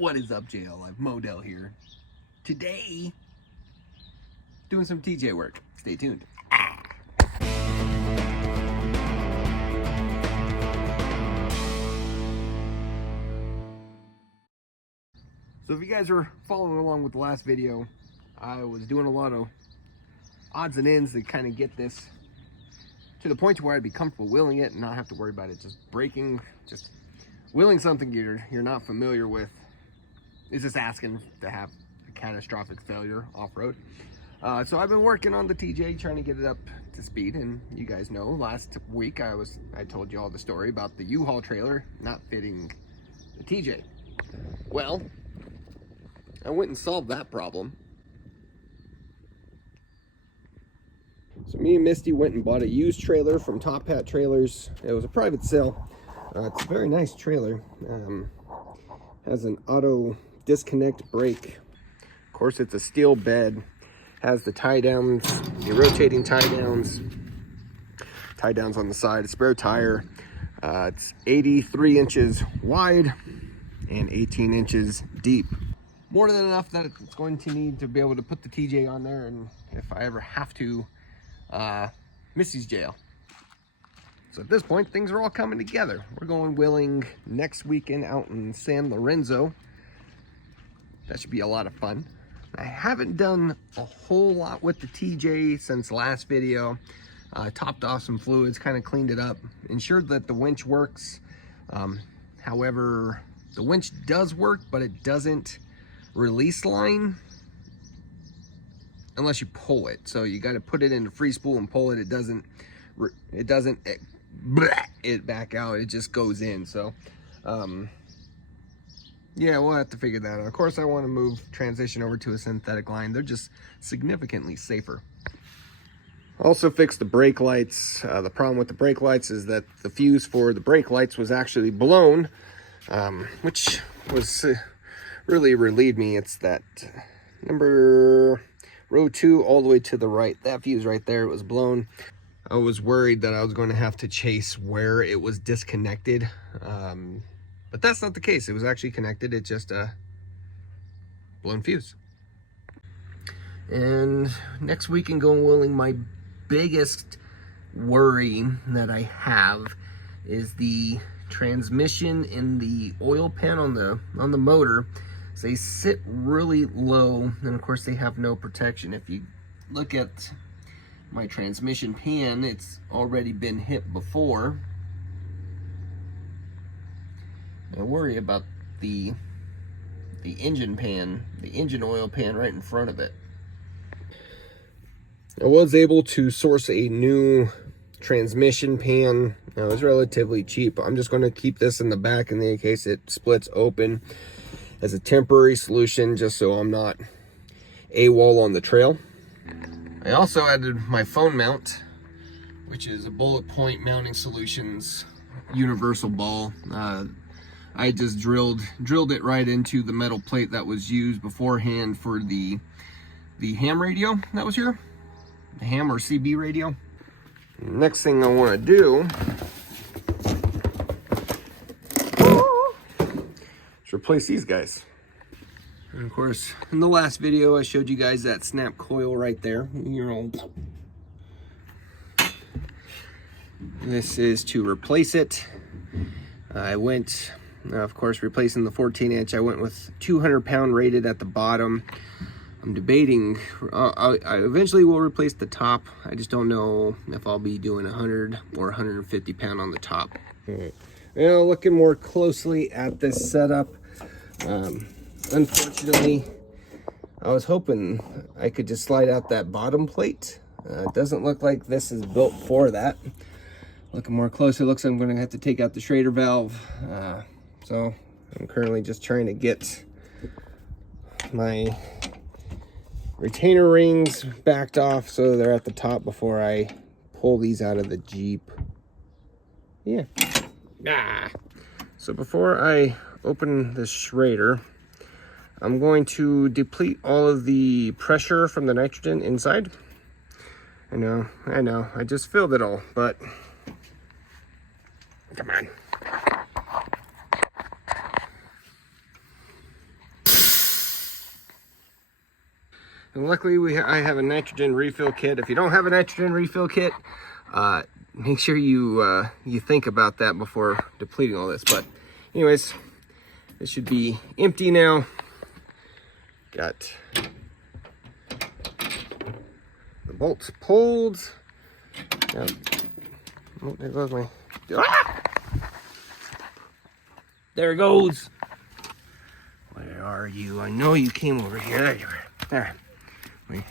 What is up, JL? Modell here. Today, doing some TJ work. Stay tuned. So if you guys were following along with the last video, I was doing a lot of odds and ends to kind of get this to the point where I'd be comfortable wheeling it and not have to worry about it just breaking. Just wheeling something you're not familiar with is just asking to have a catastrophic failure off-road. So I've been working on the TJ, trying to get it up to speed, and you guys know last week I told you all the story about the U-Haul trailer not fitting the TJ. Well, I went and solved that problem. So me and Misty went and bought a used trailer from Top Hat Trailers. It was a private sale. It's a very nice trailer. Has an auto disconnect brake. Of course, it's a steel bed. Has the tie downs, the rotating tie downs on the side, a spare tire. It's 83 inches wide and 18 inches deep. More than enough that it's going to need to be able to put the TJ on there, and if I ever have to, Misty's jail. So at this point, things are all coming together. We're going wheeling next weekend out in San Lorenzo. That should be a lot of fun. I haven't done a whole lot with the TJ since last video. Topped off some fluids, kind of cleaned it up, ensured that the winch works. However, the winch does work, but it doesn't release line unless you pull it. So you got to put it into free spool and pull it. It doesn't back out. It just goes in. So yeah, we'll have to figure that out. Of course, I want to transition over to a synthetic line. They're just significantly safer. Also fixed the brake lights. The problem with the brake lights is that the fuse for the brake lights was actually blown, which was really relieved me. It's that row 2 all the way to the right. That fuse right there, it was blown. I was worried that I was going to have to chase where it was disconnected. But that's not the case. It was actually connected. It's just a blown fuse. And next week in going wheeling, my biggest worry that I have is the transmission and the oil pan on the motor. So they sit really low, and of course they have no protection. If you look at my transmission pan, it's already been hit before. I worry about the engine pan, the engine oil pan right in front of it. I was able to source a new transmission pan. It was relatively cheap. I'm just going to keep this in the back in case it splits open as a temporary solution, just so I'm not AWOL on the trail. I also added my phone mount, which is a Bullet Point Mounting Solutions universal ball. I just drilled it right into the metal plate that was used beforehand for the ham radio that was here, the ham or CB radio. Next thing I want to do is replace these guys. And of course, in the last video, I showed you guys that snap coil right there. This is to replace it. I went, of course, replacing the 14-inch. I went with 200-pound rated at the bottom. I'm debating, I eventually will replace the top. I just don't know if I'll be doing 100 or 150 pound on the top. Well, looking more closely at this setup, unfortunately, I was hoping I could just slide out that bottom plate. It doesn't look like this is built for that. Looking more closely, it looks like I'm going to have to take out the Schrader valve. So I'm currently just trying to get my retainer rings backed off so they're at the top before I pull these out of the Jeep. Yeah. So before I open the Schrader, I'm going to deplete all of the pressure from the nitrogen inside. I know, I just filled it all, but come on. And luckily I have a nitrogen refill kit. If you don't have a nitrogen refill kit, make sure you think about that before depleting all this. But anyways, this should be empty now. Got the bolts pulled. Now, oh, there goes my... Ah! There it goes. Where are you? I know you came over here. There you are. There. My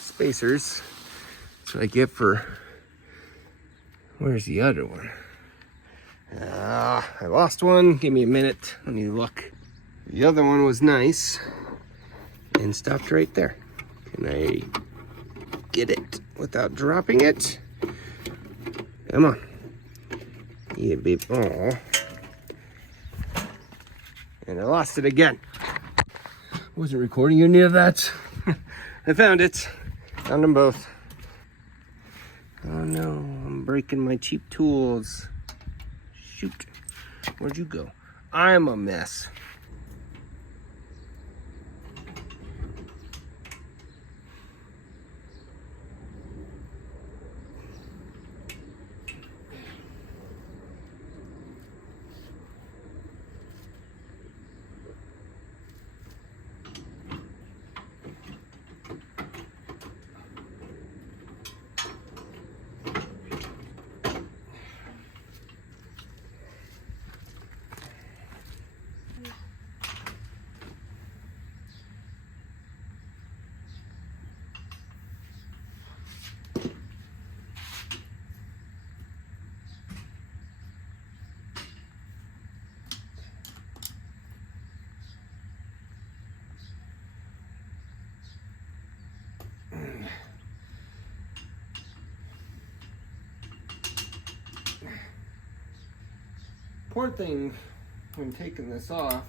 spacers. That's what I get for... Where's the other one? I lost one. Give me a minute. Let me look. The other one was nice and stopped right there. Can I get it without dropping it? Come on. Yeah, babe. Oh. And I lost it again. Wasn't recording any of that. I found it. Found them both. Oh no, I'm breaking my cheap tools. Shoot. Where'd you go? I'm a mess. Important thing when taking this off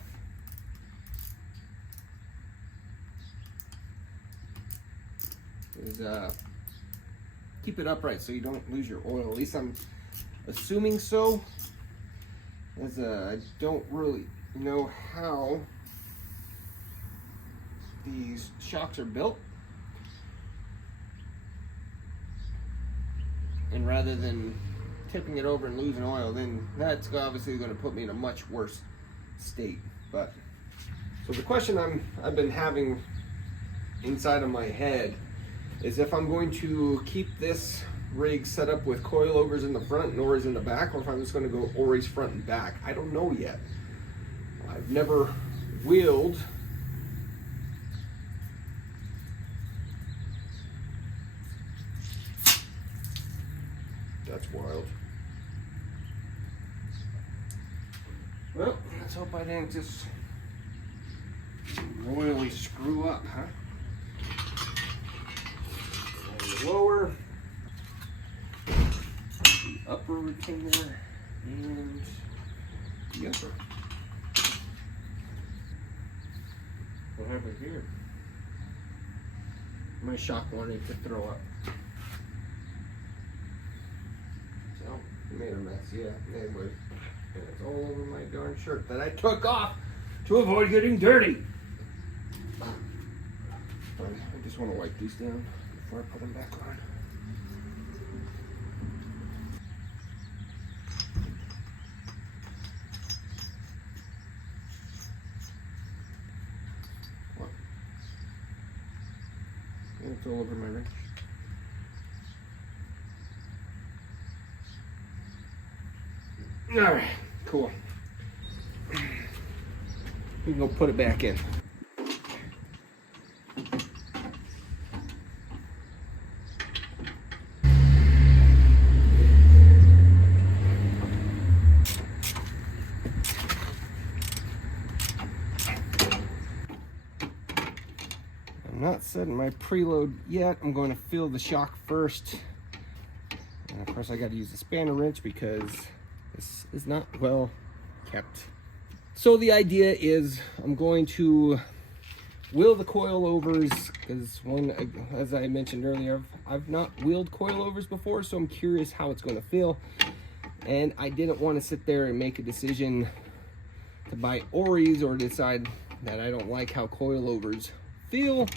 is keep it upright so you don't lose your oil. At least I'm assuming so, as I don't really know how these shocks are built. And rather than tipping it over and losing oil, then that's obviously going to put me in a much worse state. But so the question I've been having inside of my head is if I'm going to keep this rig set up with coilovers in the front and Ories in the back, or if I'm just going to go Ories front and back. I don't know yet. I've never wheeled that's wild. Well, let's hope I didn't just royally screw up, huh? And the lower, the upper retainer, and the upper. What happened here? My shock wanted to throw up. So, it made a mess, yeah, anyway. And it's all over my darn shirt that I took off to avoid getting dirty. I just want to wipe these down before I put them back on. What? Yeah, it's all over my wrench. All right, cool. We can go put it back in. I'm not setting my preload yet. I'm going to fill the shock first. And of course I got to use a spanner wrench because this is not well kept. So the idea is I'm going to wheel the coilovers because as I mentioned earlier, I've not wheeled coilovers before, so I'm curious how it's going to feel. And I didn't want to sit there and make a decision to buy Ories or decide that I don't like how coilovers feel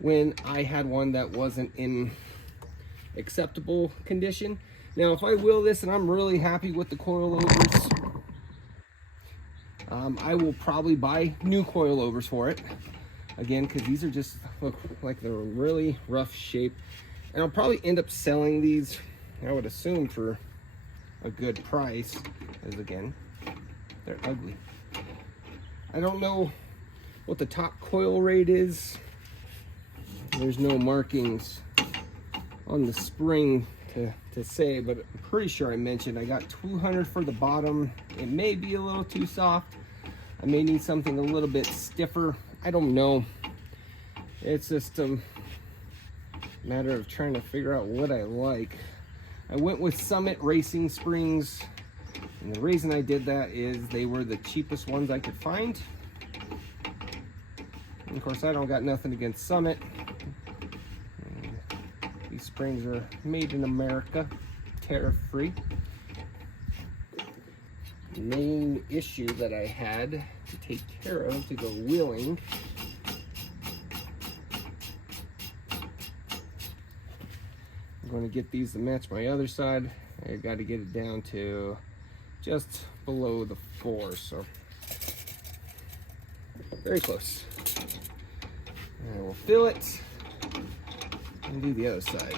when I had one that wasn't in acceptable condition. Now, if I wheel this and I'm really happy with the coilovers, I will probably buy new coilovers for it. Again, because these are just look like they're in really rough shape. And I'll probably end up selling these, I would assume, for a good price. Because again, they're ugly. I don't know what the top coil rate is. There's no markings on the spring to say, but I'm pretty sure I mentioned I got 200 for the bottom. It may be a little too soft. I may need something a little bit stiffer. I don't know. It's just a matter of trying to figure out what I like. I went with Summit Racing springs, and the reason I did that is they were the cheapest ones I could find. And of course, I don't got nothing against Summit. These springs are made in America, tariff-free. The main issue that I had to take care of to go wheeling I'm going to get these to match my other side. I got to get it down to just below the 4, so very close. And we'll fill it and do the other side.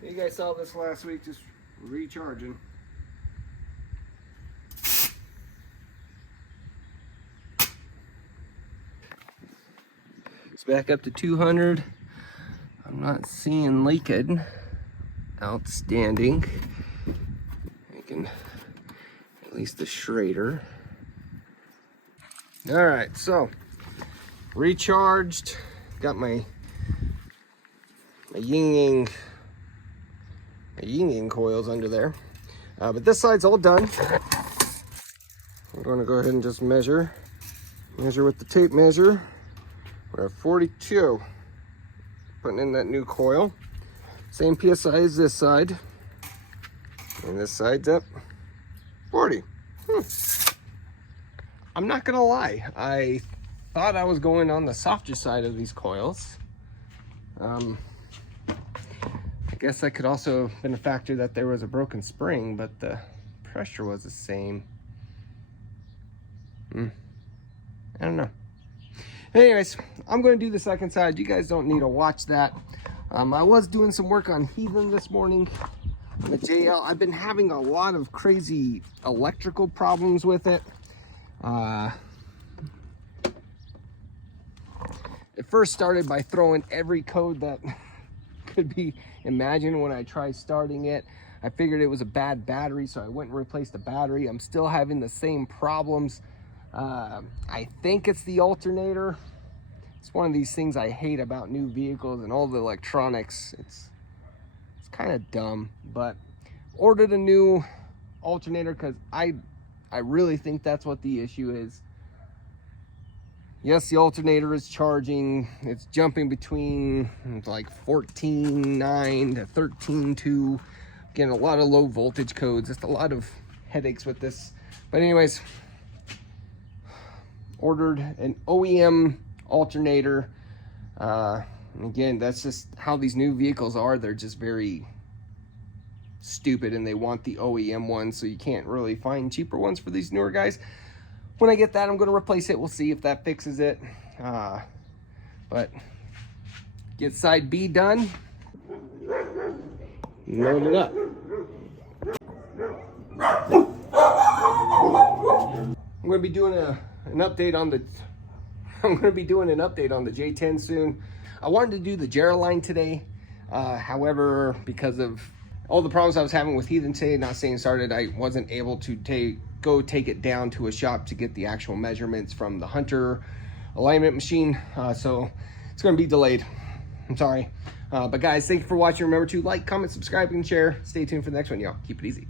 You guys saw this last week, just recharging. It's back up to 200. I'm not seeing leakage. Outstanding. Making at least the Schrader. All right, so recharged. Got my yin yang coils under there, but this side's all done. I'm going to go ahead and just measure with the tape measure. We're at 42. Putting in that new coil. Same PSI as this side. And this side's up 40. I'm not gonna lie. I thought I was going on the softer side of these coils. I guess that could also have been a factor that there was a broken spring, but the pressure was the same. I don't know. Anyways, I'm going to do the second side. You guys don't need to watch that. I was doing some work on Heathen this morning on the JL. I've been having a lot of crazy electrical problems with it. It first started by throwing every code that could be imagined when I tried starting it. I figured it was a bad battery, so I went and replaced the battery. I'm still having the same problems. I think it's the alternator. It's one of these things I hate about new vehicles and all the electronics. It's kind of dumb, but ordered a new alternator because I really think that's what the issue is. Yes, the alternator is charging. It's jumping between like 14.9 to 13.2. Getting a lot of low voltage codes. Just a lot of headaches with this. But anyways, ordered an OEM alternator. Again, that's just how these new vehicles are. They're just very stupid and they want the OEM ones, so you can't really find cheaper ones for these newer guys. When I get that, I'm going to replace it. We'll see if that fixes it. But get side B done. Load it up. I'm going to be doing an update on the J10 soon. I wanted to do the Geraldine today. However, because of all the problems I was having with Heathen today, not staying started, I wasn't able to go take it down to a shop to get the actual measurements from the Hunter alignment machine. So it's going to be delayed. I'm sorry. But guys, thank you for watching. Remember to like, comment, subscribe, and share. Stay tuned for the next one, y'all. Keep it easy.